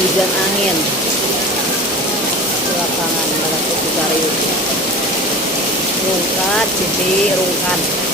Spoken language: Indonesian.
hujan angin di lapangan Balaput Karius. Rungkat, Cici, rungkat.